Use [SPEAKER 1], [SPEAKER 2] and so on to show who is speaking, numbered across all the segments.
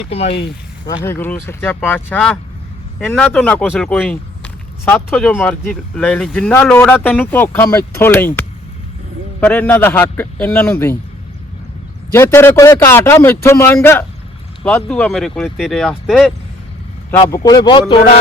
[SPEAKER 1] ਕਮਾਈ ਵਾਹਿਗੁਰੂ ਸੱਚਾ ਪਾਤਸ਼ਾਹ ਇਹਨਾਂ ਤੋਂ ਨਾ ਕੁਸਲ ਕੋਈ ਸਾਥੋਂ ਜੋ ਮਰਜ਼ੀ ਲੈ ਲਈ ਜਿੰਨਾ ਲੋੜ ਆ ਤੈਨੂੰ ਧੋਖਾ ਮੈਥੋਂ ਲਈ ਪਰ ਇਹਨਾਂ ਦਾ ਹੱਕ ਇਹਨਾਂ ਨੂੰ ਦੇਈ ਜੇ ਤੇਰੇ ਕੋਲੇ ਘਾਟ ਆ ਮੈਥੋਂ ਮੰਗ ਵਾਧੂ ਆ ਮੇਰੇ ਕੋਲੇ ਤੇਰੇ ਵਾਸਤੇ ਰੱਬ ਕੋਲੇ ਬਹੁਤ ਤੋੜਾ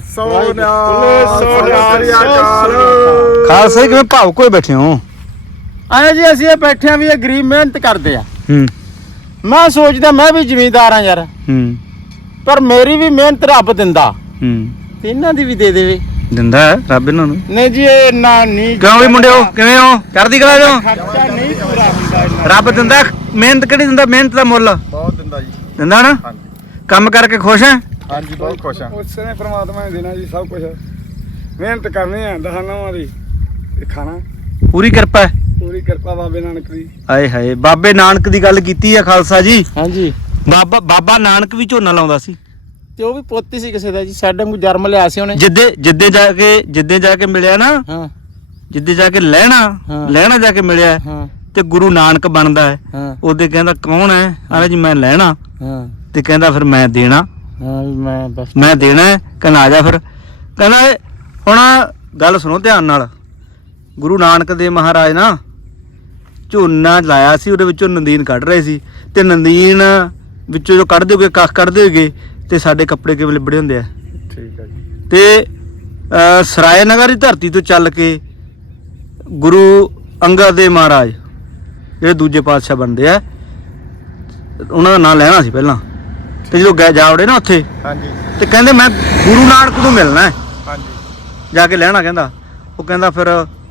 [SPEAKER 2] ਖਾਲਸਾ ਕਿਵੇਂ ਭਾਵ ਕੋਈ ਬੈਠੇ ਹੋ
[SPEAKER 1] ਆਏ ਜੀ ਅਸੀਂ ਇਹ ਬੈਠੇ ਆ ਵੀ ਇਹ ਗਰੀਬ ਮਿਹਨਤ ਕਰਦੇ ਆ ਮੈਂ ਸੋਚਦਾ ਮੈਂ ਵੀ ਜ਼ਿਮੀਂਦਾਰ ਆ ਯਾਰ ਪਰ ਮੇਰੀ ਵੀ ਮਿਹਨਤ ਰੱਬ ਦਿੰਦਾ ਤੇ ਇਹਨਾਂ ਦੀ ਵੀ ਦੇ ਦੇਵੇ
[SPEAKER 2] ਦਿੰਦਾ ਰੱਬ ਇਹਨਾਂ ਨੂੰ
[SPEAKER 1] ਨਹੀਂ ਜੀ ਇਹ ਨਾ ਨਹੀਂ
[SPEAKER 2] ਕਿਉਂ ਵੀ ਮੁੰਡਿਓ ਕਿਵੇਂ ਹੋ ਚੜ੍ਹਦੀ ਕਲਾ ਚੋਂ
[SPEAKER 1] ਖਰਚਾ ਨਹੀਂ ਪੂਰਾ ਹੁੰਦਾ
[SPEAKER 2] ਰੱਬ ਦਿੰਦਾ ਮਿਹਨਤ ਕਿਹੜੀ ਦਿੰਦਾ ਮਿਹਨਤ ਦਾ ਮੁੱਲ
[SPEAKER 3] ਬਹੁਤ ਦਿੰਦਾ ਜੀ
[SPEAKER 2] ਦਿੰਦਾ ਨਾ ਕੰਮ ਕਰਕੇ ਖੁਸ਼ ਹੈ
[SPEAKER 3] ਹਾਂਜੀ ਬਹੁਤ ਖੁਸ਼ ਹਾਂ
[SPEAKER 4] ਉਸੇ ਨੇ ਪ੍ਰਮਾਤਮਾ ਨੇ ਦੇਣਾ ਜੀ ਸਭ ਕੁਝ ਮਿਹਨਤ ਕਰਨੀ ਹੈ ਦਹਾਨਾਵਾਂ ਦੀ ਤੇ ਖਾਣਾ
[SPEAKER 2] ਪੂਰੀ ਕਿਰਪਾ ਹੈ
[SPEAKER 4] ਪੂਰੀ ਕਿਰਪਾ ਬਾਬੇ ਨਾਨਕ ਦੀ
[SPEAKER 2] ਆਏ ਹਾਏ ਬਾਬੇ ਨਾਨਕ ਦੀ ਗੱਲ ਕੀਤੀ ਆ ਖਾਲਸਾ ਜੀ
[SPEAKER 1] ਹਾਂਜੀ
[SPEAKER 2] ਬਾਬਾ ਨਾਨਕ ਵੀ ਝੋਨਾ ਲਾਉਂਦਾ ਸੀ
[SPEAKER 1] ਤੇ ਉਹ ਵੀ ਪੋਤੀ ਸੀ ਕਿਸੇ ਦਾ ਜੀ ਸਾਡੇ ਨੂੰ ਜਨਮ ਲਿਆ ਸੀ ਉਹਨੇ
[SPEAKER 2] ਜਿੱਦੇ ਜਾ ਕੇ ਮਿਲਿਆ ਨਾ
[SPEAKER 1] ਹਾਂ
[SPEAKER 2] ਜਿੱਦੇ ਜਾ ਕੇ ਲੈਣਾ ਜਾ ਕੇ ਮਿਲਿਆ
[SPEAKER 1] ਹਾਂ
[SPEAKER 2] ਤੇ ਗੁਰੂ ਨਾਨਕ ਬਣਦਾ ਹੈ
[SPEAKER 1] ਹਾਂ
[SPEAKER 2] ਉਹਦੇ ਕਹਿੰਦਾ ਕੌਣ ਹੈ ਆਲੇ ਜੀ ਮੈਂ ਲੈਣਾ
[SPEAKER 1] ਹਾਂ
[SPEAKER 2] ਤੇ ਕਹਿੰਦਾ ਫਿਰ ਮੈਂ ਦੇਣਾ
[SPEAKER 1] ਹਾਂ ਮੈਂ ਬਸ
[SPEAKER 2] ਮੈਂ ਦੇਣਾ ਹੈ ਕਹਿੰਦਾ ਆ ਜਾ ਫਿਰ ਕਹਿੰਦਾ ਹੁਣ ਗੱਲ ਸੁਣੋ ਧਿਆਨ ਨਾਲ ਗੁਰੂ ਨਾਨਕ ਦੇਵ ਮਹਾਰਾਜ ਨਾ ਝੋਨਾ ਲਾਇਆ ਸੀ ਉਹਦੇ ਵਿੱਚੋਂ ਨੰਦੀਨ ਕੱਢ ਰਹੇ ਸੀ ਤੇ ਨੰਦੀਨ ਵਿੱਚੋਂ ਜੋ ਕੱਢਦੇ ਹੋਗੇ ਕੱਖ ਕੱਢਦੇ ਹੋਗੇ ਤੇ ਸਾਡੇ ਕੱਪੜੇ ਕਿਵੇਂ ਲਿਬੜੇ ਹੁੰਦੇ ਆ
[SPEAKER 3] ਠੀਕ ਹੈ ਜੀ
[SPEAKER 2] ਤੇ ਸਰਾਏ ਨਗਰ ਦੀ ਧਰਤੀ ਤੋਂ ਚੱਲ ਕੇ ਗੁਰੂ ਅੰਗਦ ਦੇਵ ਮਹਾਰਾਜ ਜਿਹੜੇ ਦੂਜੇ ਪਾਤਸ਼ਾਹ ਬਣਦੇ ਆ ਉਹਨਾਂ ਦਾ ਨਾਂ ਲੈਣਾ ਸੀ ਪਹਿਲਾਂ ਤੇ ਜਦੋਂ ਗਏ ਜਾਵੜੇ ਨਾ ਉੱਥੇ
[SPEAKER 3] ਹਾਂਜੀ
[SPEAKER 2] ਤੇ ਕਹਿੰਦੇ ਮੈਂ ਗੁਰੂ ਨਾਨਕ ਨੂੰ ਮਿਲਣਾ ਹੈ
[SPEAKER 3] ਹਾਂਜੀ
[SPEAKER 2] ਜਾ ਕੇ ਲੈਣਾ ਕਹਿੰਦਾ ਉਹ ਕਹਿੰਦਾ ਫਿਰ